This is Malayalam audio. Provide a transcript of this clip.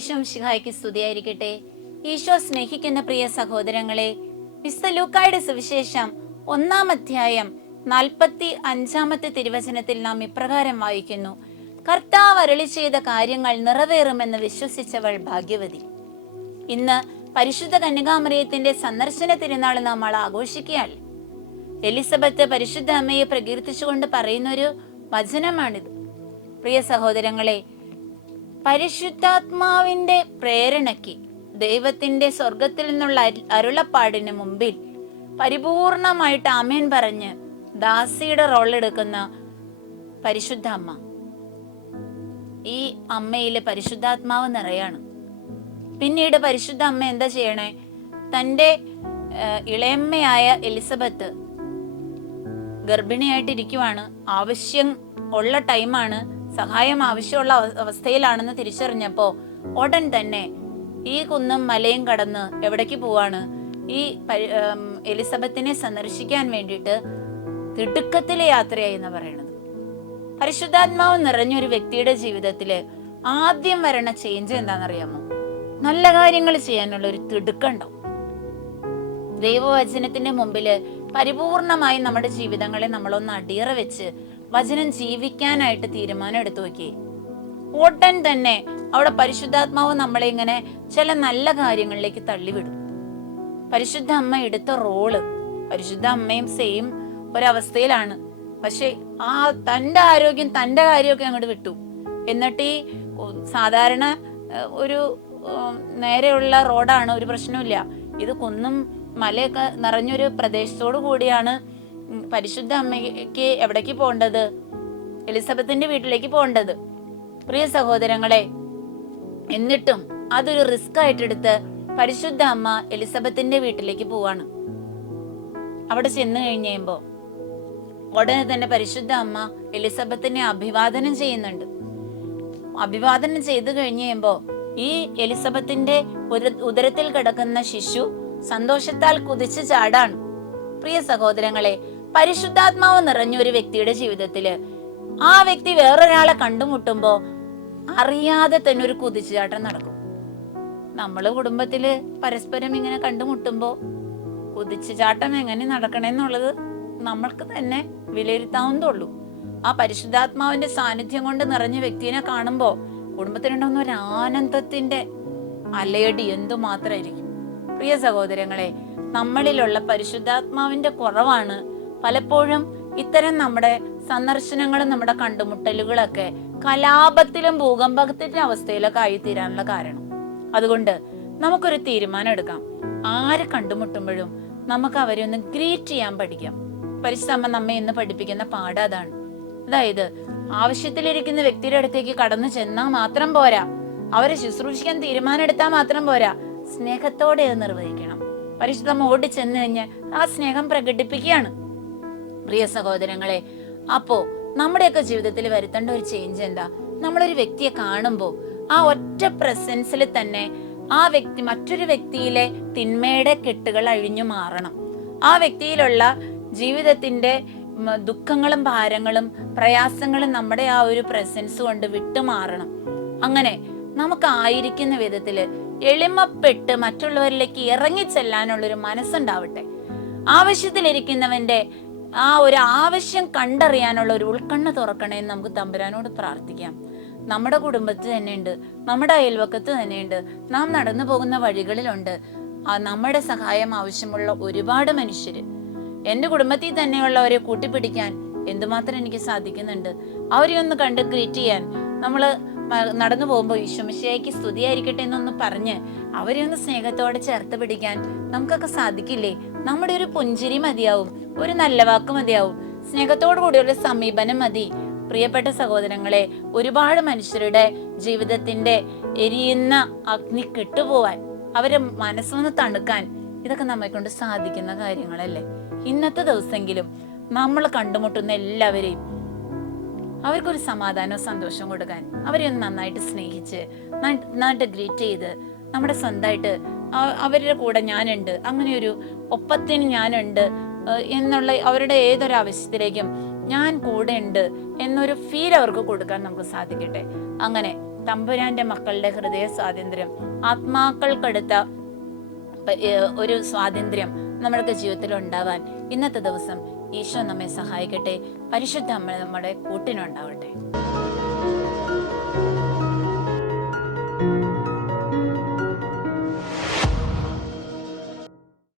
ഈശോ ശിഹായ്ക്ക് സ്തുതിയായിരിക്കട്ടെ. ഈശോ സ്നേഹിക്കുന്ന പ്രിയ സഹോദരങ്ങളെ വിസ്ത ലൂക്കായുടെ സുവിശേഷം ഒന്നാം അധ്യായം നാൽപ്പത്തി അഞ്ചാമത്തെ തിരുവചനത്തിൽ നാം ഇപ്രകാരം വായിക്കുന്നു. കർത്താവ് അരളി ചെയ്ത കാര്യങ്ങൾ നിറവേറുമെന്ന് വിശ്വസിച്ചവൾ ഭാഗ്യവതി. ഇന്ന് പരിശുദ്ധ കന്യകാമറിയത്തിന്റെ സന്ദർശന തിരുനാൾ നമ്മൾ ആഘോഷിക്കുകയാണ് എലിസബത്ത് പരിശുദ്ധ അമ്മയെ പ്രകീർത്തിച്ചുകൊണ്ട് പറയുന്നൊരു വചനമാണിത്. പ്രിയ സഹോദരങ്ങളെ പരിശുദ്ധാത്മാവിന്റെ പ്രേരണയ്ക്ക് ദൈവത്തിന്റെ സ്വർഗത്തിൽ നിന്നുള്ള അരു- അരുളപ്പാടിന് മുമ്പിൽ പരിപൂർണമായിട്ട് ആമേൻ പറഞ്ഞ് ദാസിയുടെ റോൾ എടുക്കുന്ന പരിശുദ്ധ അമ്മ. ഈ അമ്മയിൽ പരിശുദ്ധാത്മാവ് നിറയാണ്. പിന്നീട് പരിശുദ്ധ അമ്മ എന്താ ചെയ്യണേ? തന്റെ ഇളയമ്മയായ എലിസബത്ത് ഗർഭിണിയായിട്ടിരിക്കുവാണ്. ആവശ്യം ഉള്ള ടൈമാണ് സഹായം ആവശ്യമുള്ള അവ- അവസ്ഥയിലാണെന്ന് തിരിച്ചറിഞ്ഞപ്പോ ഉടൻ തന്നെ ഈ കുന്നും മലയും കടന്ന് എവിടേക്ക് പോവാണ്? ഈ എലിസബത്തിനെ സന്ദർശിക്കാൻ വേണ്ടിയിട്ട് തിടുക്കത്തിലെ യാത്രയായി എന്ന് പറയുന്നത് പരിശുദ്ധാത്മാവ് നിറഞ്ഞൊരു വ്യക്തിയുടെ ജീവിതത്തിൽ ആദ്യം വരണ ചേഞ്ച് എന്താണെന്നറിയാമോ? നല്ല കാര്യങ്ങൾ ചെയ്യാനുള്ള ഒരു തിടുക്കുണ്ടാവും. ദൈവവചനത്തിന്റെ മുമ്പിൽ പരിപൂർണമായി നമ്മുടെ ജീവിതങ്ങളെ നമ്മളൊന്ന് അടിയറ വെച്ച് വചനം ജീവിക്കാനായിട്ട് തീരുമാനം എടുത്തു നോക്കി. ഉടൻ തന്നെ അവിടെ പരിശുദ്ധാത്മാവ് നമ്മളെ ഇങ്ങനെ ചില നല്ല കാര്യങ്ങളിലേക്ക് തള്ളിവിടും. പരിശുദ്ധ അമ്മ എടുത്ത റോൾ പരിശുദ്ധ അമ്മയും സെയിം ഒരവസ്ഥയിലാണ്. പക്ഷെ ആ തന്റെ ആരോഗ്യം തന്റെ കാര്യമൊക്കെ അങ്ങോട്ട് വിട്ടു. എന്നിട്ട് ഈ സാധാരണ ഒരു നേരെയുള്ള റോഡാണ് ഒരു പ്രശ്നമില്ല ഇത് കുന്നും മലയൊക്കെ നിറഞ്ഞൊരു പ്രദേശത്തോടു കൂടിയാണ് പരിശുദ്ധ അമ്മയ്ക്ക് എവിടേക്ക് പോകേണ്ടത്? എലിസബത്തിന്റെ വീട്ടിലേക്ക് പോകേണ്ടത്? പ്രിയ സഹോദരങ്ങളെ എന്നിട്ടും അതൊരു റിസ്ക് ആയിട്ടെടുത്ത് പരിശുദ്ധ അമ്മ എലിസബത്തിന്റെ വീട്ടിലേക്ക് പോവാണ്. അവിടെ ചെന്ന് കഴിഞ്ഞുമ്പോ ഉടനെ തന്നെ പരിശുദ്ധ അമ്മ എലിസബത്തിനെ അഭിവാദനം ചെയ്യുന്നുണ്ട്. അഭിവാദനം ചെയ്തു കഴിഞ്ഞുമ്പോ ഈ എലിസബത്തിന്റെ ഉദരത്തിൽ കിടക്കുന്ന ശിശു സന്തോഷത്താൽ കുതിച്ചു ചാടാണ്. പ്രിയ സഹോദരങ്ങളെ പരിശുദ്ധാത്മാവ് നിറഞ്ഞ ഒരു വ്യക്തിയുടെ ജീവിതത്തിൽ ആ വ്യക്തി വേറൊരാളെ കണ്ടുമുട്ടുമ്പോ അറിയാതെ തന്നെ ഒരു കുതിച്ചുചാട്ടം നടക്കും. നമ്മൾ കുടുംബത്തിൽ പരസ്പരം ഇങ്ങനെ കണ്ടുമുട്ടുമ്പോ കുതിച്ചുചാട്ടം എങ്ങനെ നടക്കണമെന്നുള്ളത് നമ്മൾക്ക് തന്നെ വിലയിരുത്താവുന്നതുള്ളൂ ആ പരിശുദ്ധാത്മാവിന്റെ സാന്നിധ്യം കൊണ്ട് നിറഞ്ഞ വ്യക്തിനെ കാണുമ്പോ കുടുംബത്തിനുണ്ടാകുന്ന ഒരു ആനന്ദത്തിന്റെ അലയടി എന്തുമാത്രമായിരിക്കും? പ്രിയ സഹോദരങ്ങളെ നമ്മളിലുള്ള പരിശുദ്ധാത്മാവിന്റെ കുറവാണ് പലപ്പോഴും ഇത്തരം നമ്മുടെ സന്ദർശനങ്ങളും നമ്മുടെ കണ്ടുമുട്ടലുകളൊക്കെ കലാപത്തിലും ഭൂകമ്പത്തിന്റെ അവസ്ഥയിലൊക്കെ ആയിത്തീരാനുള്ള കാരണം. അതുകൊണ്ട് നമുക്കൊരു തീരുമാനം എടുക്കാം. ആര് കണ്ടുമുട്ടുമ്പോഴും നമുക്ക് അവരെ ഒന്ന് ഗ്രീറ്റ് ചെയ്യാൻ പഠിക്കാം. പരിശ്രമ നമ്മെ ഇന്ന് പഠിപ്പിക്കുന്ന പാഠം അതാണ്. അതായത് ആവശ്യത്തിലിരിക്കുന്ന വ്യക്തിയുടെ അടുത്തേക്ക് കടന്നു ചെന്നാൽ മാത്രം പോരാ. അവരെ ശുശ്രൂഷിക്കാൻ തീരുമാനം എടുത്താൽ മാത്രം പോരാ. സ്നേഹത്തോടെ നിർവഹിക്കണം. പരിശുദ്ധം ഓടി ചെന്ന് കഴിഞ്ഞ് ആ സ്നേഹം പ്രകടിപ്പിക്കുകയാണ്. പ്രിയ സഹോദരങ്ങളെ അപ്പോ നമ്മുടെയൊക്കെ ജീവിതത്തിൽ വരുത്തേണ്ട ഒരു ചേഞ്ച് എന്താ? നമ്മളൊരു വ്യക്തിയെ കാണുമ്പോൾ ആ ഒറ്റ പ്രസൻസിൽ തന്നെ ആ വ്യക്തി മറ്റൊരു വ്യക്തിയിലെ തിന്മയുടെ കെട്ടുകൾ അഴിഞ്ഞു മാറണം. ആ വ്യക്തിയിലുള്ള ജീവിതത്തിന്റെ ദുഃഖങ്ങളും ഭാരങ്ങളും പ്രയാസങ്ങളും നമ്മുടെ ആ ഒരു പ്രസൻസ് കൊണ്ട് വിട്ടുമാറണം അങ്ങനെ നമുക്ക് ആയിരിക്കുന്ന വിധത്തിൽ എളിമപ്പെട്ട് മറ്റുള്ളവരിലേക്ക് ഇറങ്ങി ഇറങ്ങിച്ചെല്ലാനുള്ളൊരു മനസ്സുണ്ടാവട്ടെ. ആവശ്യത്തിലിരിക്കുന്നവന്റെ ആ ഒരു ആവശ്യം കണ്ടറിയാനുള്ള ഒരു ഉൾക്കണ്ണ തുറക്കണേ നമുക്ക് തമ്പുരാനോട് പ്രാർത്ഥിക്കാം. നമ്മുടെ കുടുംബത്തിൽ തന്നെയുണ്ട് നമ്മുടെ അയൽവക്കത്ത് തന്നെയുണ്ട് നാം നടന്നു പോകുന്ന വഴികളിലുണ്ട്. നമ്മുടെ സഹായം ആവശ്യമുള്ള ഒരുപാട് മനുഷ്യർ എന്റെ കുടുംബത്തിൽ തന്നെയുള്ളവരെ കൂട്ടിപ്പിടിക്കാൻ എന്തുമാത്രം എനിക്ക് സാധിക്കുന്നുണ്ട്. അവരെ ഒന്ന് കണ്ട് ഗ്രീറ്റ് ചെയ്യാൻ നമ്മൾ നടന്നു പോകുമ്പോൾ ഈശ്വമിശയ്ക്ക് സ്തുതിയായിരിക്കട്ടെ എന്നൊന്ന് പറഞ്ഞ് അവരെ ഒന്ന് സ്നേഹത്തോടെ ചേർത്ത് പിടിക്കാൻ നമുക്കൊക്കെ സാധിക്കില്ലേ? നമ്മുടെ ഒരു പുഞ്ചിരി മതിയാവും ഒരു നല്ല വാക്ക് മതിയാവും. സ്നേഹത്തോടു കൂടിയുള്ള സമീപനം മതി. പ്രിയപ്പെട്ട സഹോദരങ്ങളെ ഒരുപാട് മനുഷ്യരുടെ ജീവിതത്തിന്റെ എരിയുന്ന അഗ്നി കെട്ടുപോവാൻ അവരെ മനസ്സൊന്ന് തണുക്കാൻ ഇതൊക്കെ നമ്മെ കൊണ്ട് സാധിക്കുന്ന കാര്യങ്ങളല്ലേ? ഇന്നത്തെ ദിവസമെങ്കിലും നമ്മൾ കണ്ടുമുട്ടുന്ന എല്ലാവരെയും അവർക്കൊരു സമാധാനവും സന്തോഷവും കൊടുക്കാൻ അവരെ ഒന്ന് നന്നായിട്ട് സ്നേഹിച്ച് നന്നായിട്ട് ഗ്രീറ്റ് ചെയ്ത് നമ്മുടെ സ്വന്തമായിട്ട് അവരുടെ കൂടെ ഞാനുണ്ട്. അങ്ങനെ ഒരു ഒപ്പത്തിന് ഞാനുണ്ട്. എന്നുള്ള അവരുടെ ഏതൊരാവശ്യത്തിലേക്കും ഞാൻ കൂടെ ഉണ്ട് എന്നൊരു ഫീൽ അവർക്ക് കൊടുക്കാൻ നമുക്ക് സാധിക്കട്ടെ. അങ്ങനെ തമ്പുരാന്റെ മക്കളുടെ ഹൃദയ സ്വാതന്ത്ര്യം ആത്മാക്കൾക്കെടുത്ത ഒരു സ്വാതന്ത്ര്യം നമ്മൾക്ക് ജീവിതത്തിൽ ഉണ്ടാവാൻ ഇന്നത്തെ ദിവസം ഈശോ നമ്മെ സഹായിക്കട്ടെ. പരിശുദ്ധ അമ്മ നമ്മുടെ കൂട്ടിനുണ്ടാവട്ടെ.